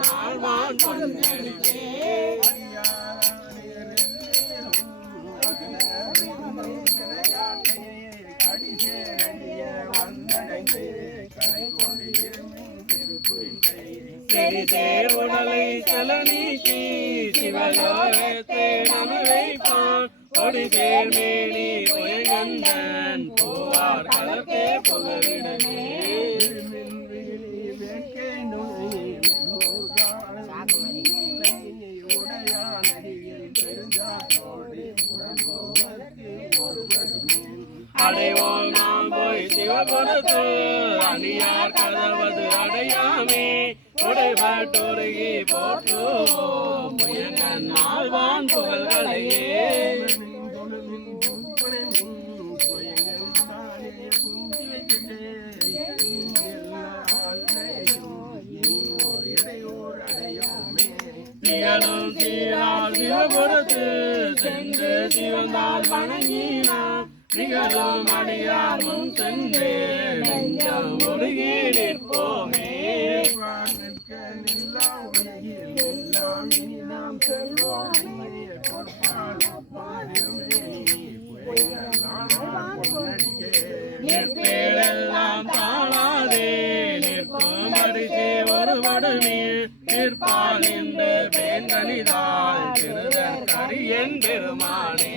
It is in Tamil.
நாள்வான் பொன்னடியே சிறிதேர் உடலை செலநீக்கி சிவலோகத்தை நம வைப்பான் கொடிதேர் மேனி புயங்கந்தன் பூவார் கலத்தே புகழிடமே அடைவோம் நாம் போய் சிவபுரத்து அணியார் கதவது அடையாமே உடைபட்டுருகி போற்றுவோம் புயங்கன் நாள்வான் புகழ்களையே திகழும் சீரால் சிவபுரத்து சென்று சிவந்தால் வணங்கினான் நிகழும் அடியார் முன் சென்று நெஞ்சம் முருகி நிற்போமே நிற்பேரெல்லாம் தாழாதே நிற்கும் அரிசி ஒருபடுமே நிற்பால் இந்த பெண்களிதால் திருதற் கரியன் பெருமானே